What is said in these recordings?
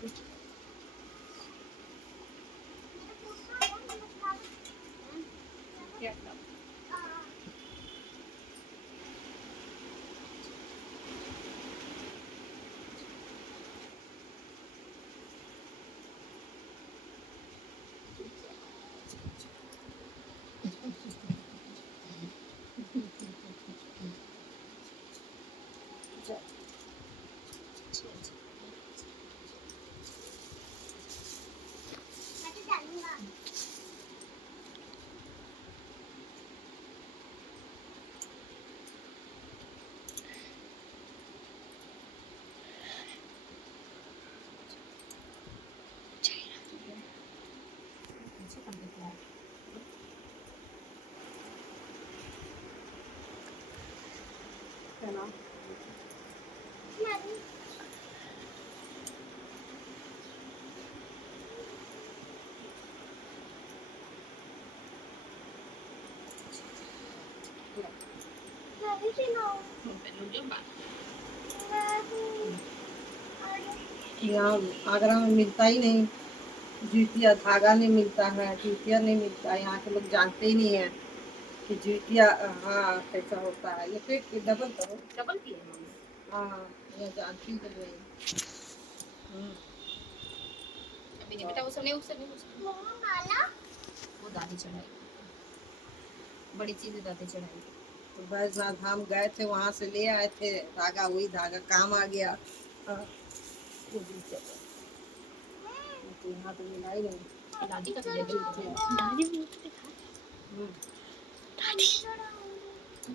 क्या नाम? यहाँ आगरा में मिलता ही नहीं, जूतिया धागा नहीं मिलता है, जूतिया नहीं मिलता है। यहाँ के लोग जानते ही नहीं है कि जूतिया हाँ कैसा होता है। ये पेट के डबल करो, डबल किए हाँ, ये जानती तो नहीं। अभी नहीं बेटा, उसे नहीं वो दादी चढ़ाई, बड़ी चीज दादी चढ़ाई। तो बैजनाथ धाम गए थे, वहाँ से ले आए थे धागा, वही धागा काम आ गया। हाँ, तो यहाँ तो मिला ही नहीं। दादी का दादी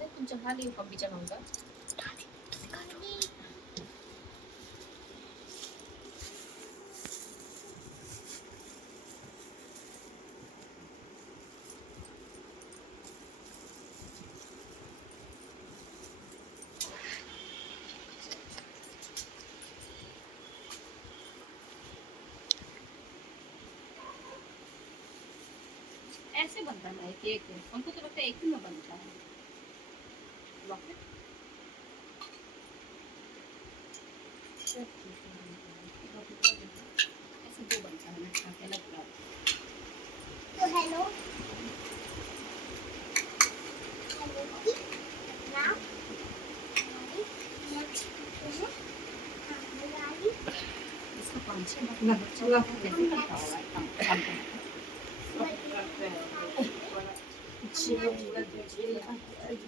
तुम चढ़ा दी, कब भी चढ़ाऊंगा। ऐसे बनता है केक, उनको तो लगता है एक ही में बनता है। ऐसे दो बनता है, खा के लगता है। तो हेलो इसका 5-6 महीना बच्चा कैसे करता होगा जय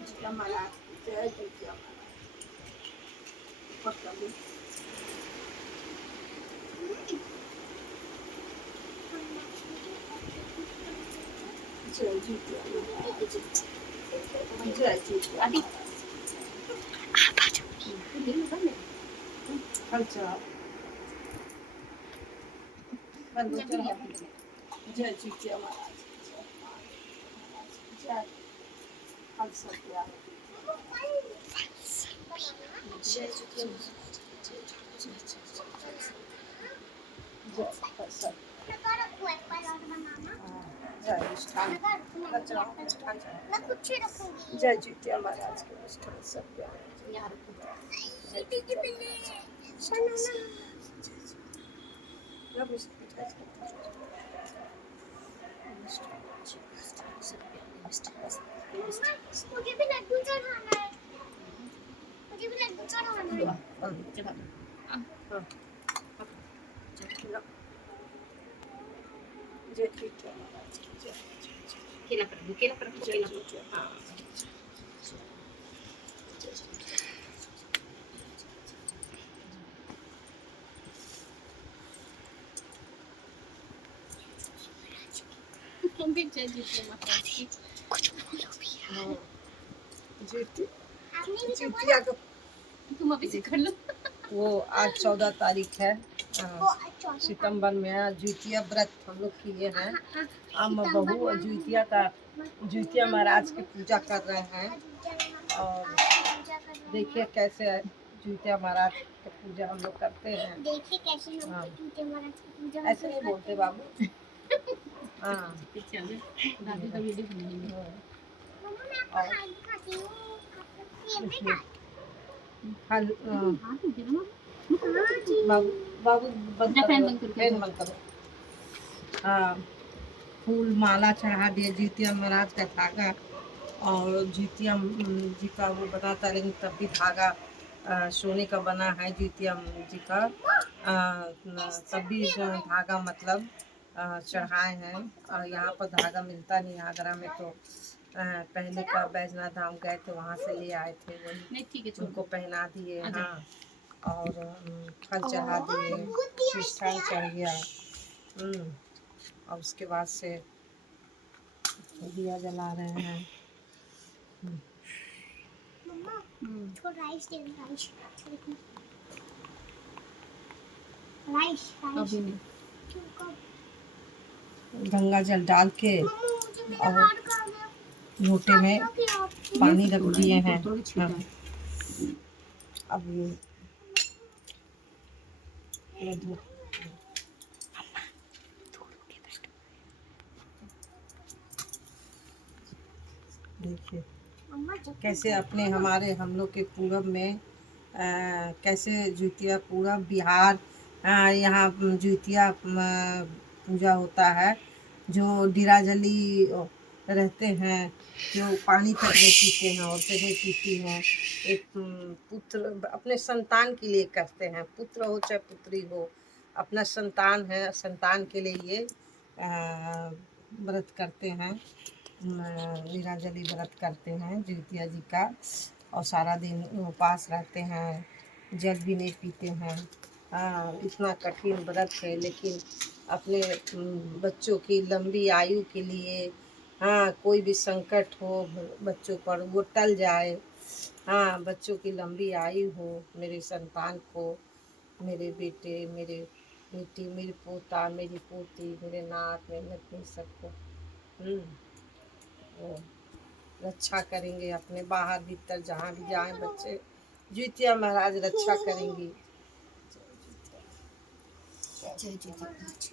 जूतिया महाराज, जय जूतिया जय जूतिया महाराज के अनुष्ठान सब यहाँ मुझे भी लड्डू चढ़ाना है, मुझे भी लड्डू चढ़ाना है। जय जूतिया महाराज, केला कर जय जूतिया। हाँ जय जूतिया महाराज की कुछ बोलो भी। जूतिया को तुम अभी से कर लो। वो आज 14 तारीख है सितंबर में, जूतिया व्रत हम लोग किए हैं। हम बहू और जूतिया महाराज की पूजा कर रहे हैं। और देखिए कैसे जूतिया महाराज की पूजा हम लोग करते हैं। देखिए कैसे जूतिया महाराज की पूजा ऐसे नहीं बोलते बाबू। हाँ दादी का वीडियो बनाएंगे। बाबू बाबू बंद करो, फैन बंद करो। हाँ, फूल माला चढ़ा दिए जितिया महाराज का धागा, और जितिया जी का वो बनाता, लेकिन तब भी धागा सोने का बना है जितिया जी का। तब भी धागा मतलब चढ़ाए हैं। यहाँ पर धागा मिलता नहीं आगरा में, तो पहले का बैजनाथ धाम गए थे, वहाँ से ले आए थे, वही उनको पहना दिए। हाँ, और फल चढ़ा दिए, मिष्ठान चढ़ गया। और उसके बाद से दिया जला रहे हैं। राइस गंगा जल डाल के और लोटे में पानी रख दिए हैं। हाँ, अब देखिए कैसे अपने हमारे हम लोग के पूरब में कैसे जितिया पूरा बिहार यहाँ जितिया पूजा होता है। जो डिराजली रहते हैं, जो पानी तक नहीं पीते हैं, औरतें नहीं पीती हैं, एक पुत्र अपने संतान के लिए करते हैं, पुत्र हो चाहे पुत्री हो, अपना संतान है, संतान के लिए ये व्रत करते हैं, निराजली व्रत करते हैं जितिया जी का, और सारा दिन उपवास रहते हैं, जल भी नहीं पीते हैं। इतना कठिन व्रत है, लेकिन अपने बच्चों की लंबी आयु के लिए, कोई भी संकट हो बच्चों पर वो टल जाए, बच्चों की लंबी आयु हो, मेरे संतान को, मेरे बेटे, मेरे बेटी, मेरी पोता, मेरी पोती, मेरे नात, मेरे नतनी, सबको वो रक्षा करेंगे, अपने बाहर भीतर जहाँ भी जाए बच्चे, जितिया महाराज रक्षा करेंगी। जय जितिया महाराज।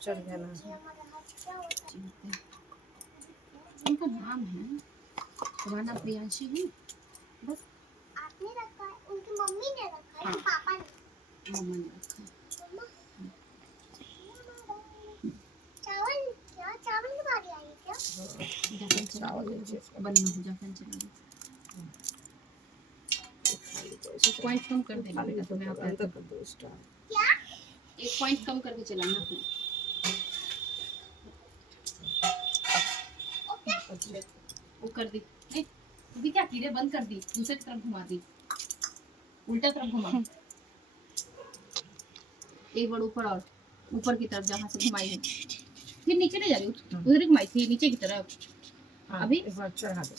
चल गया ना, उनका नाम है, तुम्हारा नाम प्रियांशी है, बस आपने रखा है, उनकी मम्मी ने रखा है, पापा ने, मम्मा ने रखा है। चावल की बारी आई है क्या? चावल बनना हो जाफन चला पॉइंट कम कर देना बेटा, तुम्हें आता है तो क्या? एक पॉइंट कम करके चलाना फिर। वो कर दी, अभी क्या की रे, बंद कर दी, दूसरी तरफ घुमा दी, उल्टा तरफ घुमा, एक बार ऊपर, और ऊपर की तरफ जहाँ से घुमाई है, फिर नीचे नहीं जा रही, उधर ही घुमाई थी नीचे की तरफ। अभी एक बार चढ़ा दो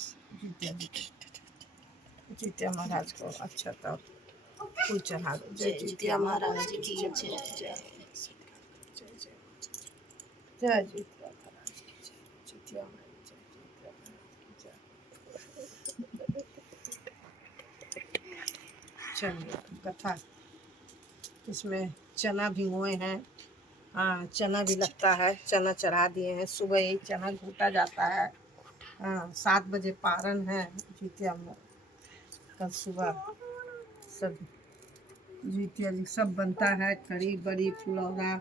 जितिया महाराज को, अच्छा तब फूल चढ़ा दो। जय जितिया महाराज की जय, जय जय जय जितिया महाराज की जय, जितिया महाराज जय, चलिए कथा, इसमें चना भिगोए हैं, चना भी लगता है, चना चढ़ा दिए हैं, सुबह ही चना घूटा जाता है। 7 बजे पारण है जितिया में, कल सुबह सब जितिया जी सब बनता है, कड़ी बड़ी फुलौरा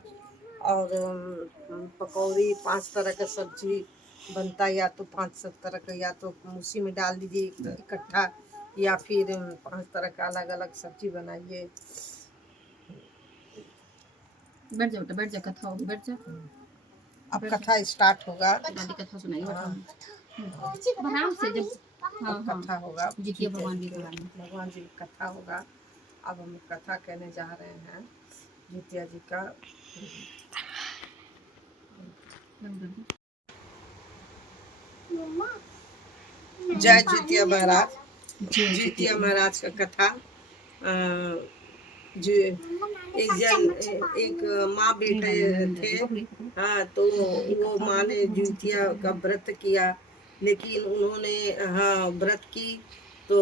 और पकौड़ी, 5 तरह का सब्जी बनता है, या तो 5 तरह का, या तो उसी में डाल दीजिए इकट्ठा, या फिर 5 तरह का अलग अलग सब्जी बनाइए। बैठ जा बेटा, बैठ जा, कथा होगी, बैठ जा। अब कथा स्टार्ट होगा, दादी कथा सुनाइए आराम से, जब कथा होगा जितिया भगवान जी की कथा होगा। अब हम कथा कहने जा रहे हैं जितिया जी का। जय जितिया महाराज, जितिया महाराज का कथा। जो एक माँ बेटे थे, तो वो माँ ने जितिया का व्रत किया, लेकिन उन्होंने व्रत की तो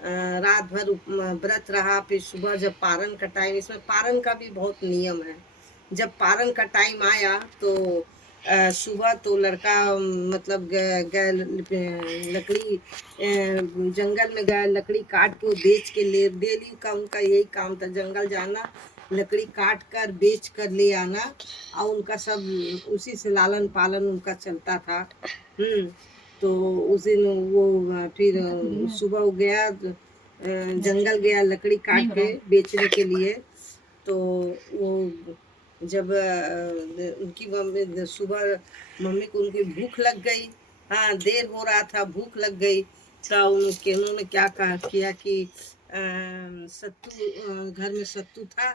रात भर व्रत रहा, फिर सुबह जब पारण का टाइम, इसमें पारण का भी बहुत नियम है, जब पारण का टाइम आया तो सुबह तो लड़का मतलब गया लकड़ी जंगल में गया, लकड़ी काट के वो बेच के ले, डेली का उनका यही काम था, जंगल जाना, लकड़ी काट कर बेच कर ले आना, और उनका सब उसी से लालन पालन उनका चलता था। तो उस दिन वो फिर सुबह वो गया, जंगल गया लकड़ी काट के बेचने के लिए। तो वो जब उनकी मम्मी सुबह, मम्मी को उनकी भूख लग गई, हाँ देर हो रहा था, भूख लग गई, तो उन्होंने क्या कहा किया कि सत्तू, घर में सत्तू था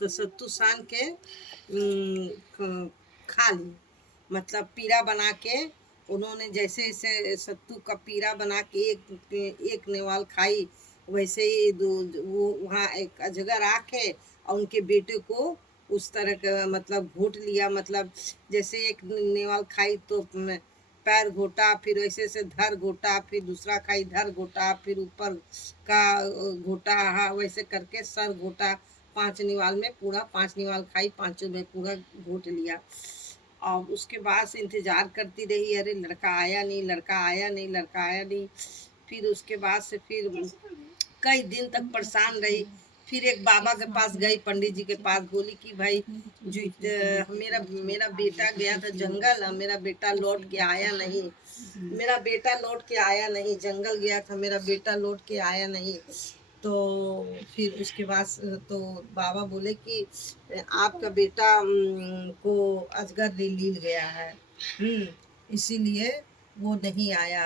तो सत्तू सान के खा ली, मतलब पीरा बना के उन्होंने जैसे जैसे सत्तू का पीरा बना के एक नेवाल खाई, वैसे ही वो वहाँ एक अजगर आके और उनके बेटे को उस तरह का मतलब घोट लिया, मतलब जैसे एक नेवाल खाई तो पैर घोटा, फिर वैसे से धर घोटा, फिर दूसरा खाई धर घोटा, फिर ऊपर का घोटा, हाँ वैसे करके सर घोटा, 5 निवाल में पूरा 5 निवाल खाई, 5 में पूरा घोट लिया। और उसके बाद से इंतजार करती रही, अरे लड़का आया नहीं, लड़का आया नहीं, लड़का आया नहीं। फिर उसके बाद से फिर कई दिन तक परेशान रही। फिर एक बाबा के पास गई, पंडित जी के पास, बोली कि भाई मेरा मेरा बेटा गया था जंगल, मेरा बेटा लौट के आया नहीं, मेरा बेटा लौट के आया नहीं, जंगल गया था, मेरा बेटा लौट के आया नहीं। तो फिर उसके बाद तो बाबा बोले कि आपका बेटा को अजगर ले लील गया है, इसीलिए वो नहीं आया,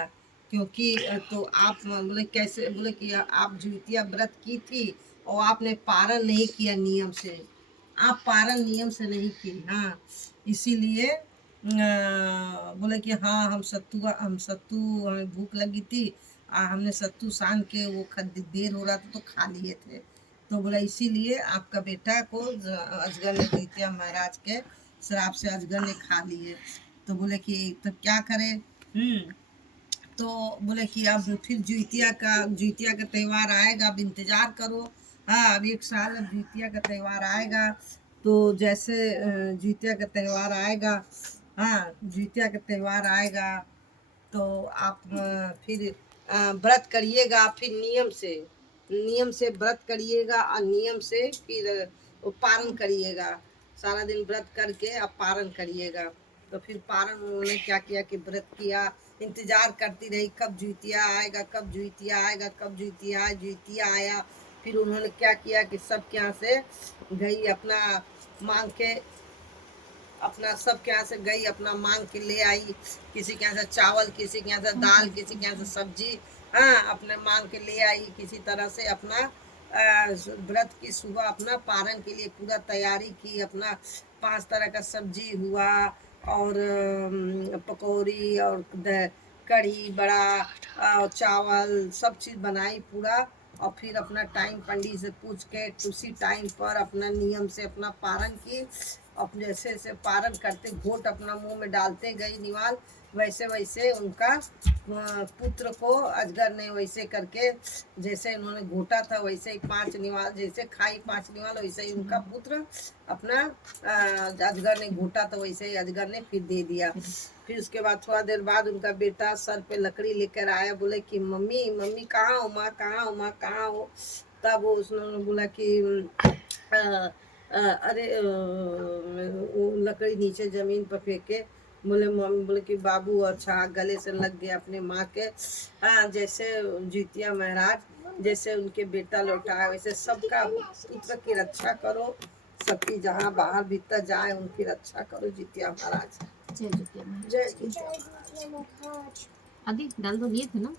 क्योंकि तो आप बोले कैसे, बोले कि आप जुतिया व्रत की थी और आपने पारण नहीं किया नियम से, आप पारण नियम से नहीं की, हाँ इसीलिए बोले कि हाँ हम सत्तू हमें भूख लगी थी, हमने सत्तू सान के वो देर हो रहा था तो खा लिए थे, तो बोला इसीलिए आपका बेटा को अजगर ने, द्वितीय महाराज के श्राप से अजगर ने खा लिए। तो बोले कि तो क्या करें, तो बोले कि अब फिर जुतिया का त्यौहार आएगा, अब इंतजार करो, हाँ अब 1 साल अब जुतिया का त्यौहार आएगा, तो जैसे जुतिया का त्यौहार आएगा, हाँ जुतिया का त्यौहार आएगा तो आप फिर व्रत करिएगा, फिर नियम से व्रत करिएगा और नियम से फिर वो पारण करिएगा, सारा दिन व्रत करके आप पारण करिएगा। तो फिर पारण उन्होंने क्या किया कि व्रत किया, इंतजार करती रही कब जुतिया आएगा, कब जुतिया आएगा, कब जुतिया आए, जुतिया आया। फिर उन्होंने क्या किया कि सबके यहाँ से गई, अपना मांग के, अपना सबके यहाँ से गई, अपना मांग के ले आई, किसी के यहाँ से चावल, किसी के यहाँ से दाल, किसी के यहाँ से सब्जी, हाँ अपने मांग के ले आई, किसी तरह से अपना व्रत की सुबह अपना पारण के लिए पूरा तैयारी की, अपना 5 तरह का सब्जी हुआ और पकौड़ी और कढ़ी बड़ा और चावल सब चीज़ बनाई पूरा, और फिर अपना टाइम पंडित से पूछ के उसी टाइम पर अपना नियम से अपना पारण की, अपने जैसे जैसे पारण करते घोट अपना मुंह में डालते गई निवाल, वैसे वैसे उनका पुत्र को अजगर ने वैसे करके, जैसे उन्होंने घोटा था वैसे ही 5 निवाल जैसे खाई, 5 निवाल वैसे ही उनका पुत्र अपना अजगर ने घोटा तो वैसे ही अजगर ने फिर दे दिया। फिर उसके बाद थोड़ा देर बाद उनका बेटा सर पे लकड़ी लेकर आया, बोले कि मम्मी मम्मी कहाँ हो माँ, कहाँ हो माँ, कहाँ हो। तब उसने बोला कि अरे वो लकड़ी नीचे जमीन पर फेंके, बोले मम्मी, बोले कि बाबू अच्छा गले से लग गया अपने माँ के, हाँ जैसे जुतिया महाराज जैसे उनके बेटा लौटाया वैसे सबका पुत्र की रक्षा करो, सबकी जहाँ बाहर भीतर जाए उनकी रक्षा करो जुतिया महाराज। जय जुतिया महाराज। जय जुतिया महाराज। आदि डाल दो, दिए थे ना,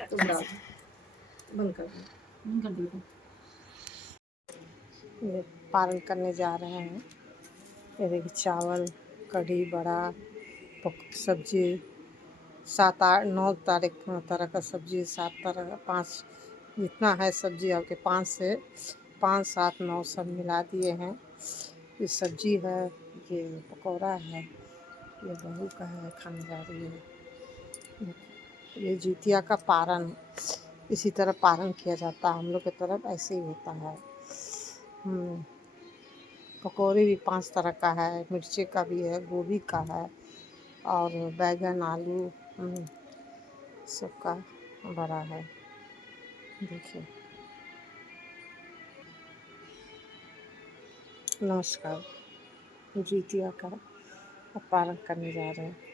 तुम डाल बंद कर दो, बंद कर दो। ये पारण करने जा रहे हैं, ये देखिए चावल, कढ़ी, बड़ा, सब्जी, 7 8 9 तरह का सब्जी, 7 तरह का 5 जितना है सब्जी आपके 5 से 5 7 9 सब मिला दिए हैं। ये सब्जी है, ये पकौड़ा है, ये बहू का है खाने जा रही है। ये जुतिया का पारण इसी तरह पारण किया जाता है, हम लोग की तरफ ऐसे ही होता है। पकौड़े भी 5 तरह का है, मिर्ची का भी है, गोभी का है और बैगन आलू सबका बड़ा है। देखिए। नमस्कार। जितिया का पारण करने जा रहे हैं।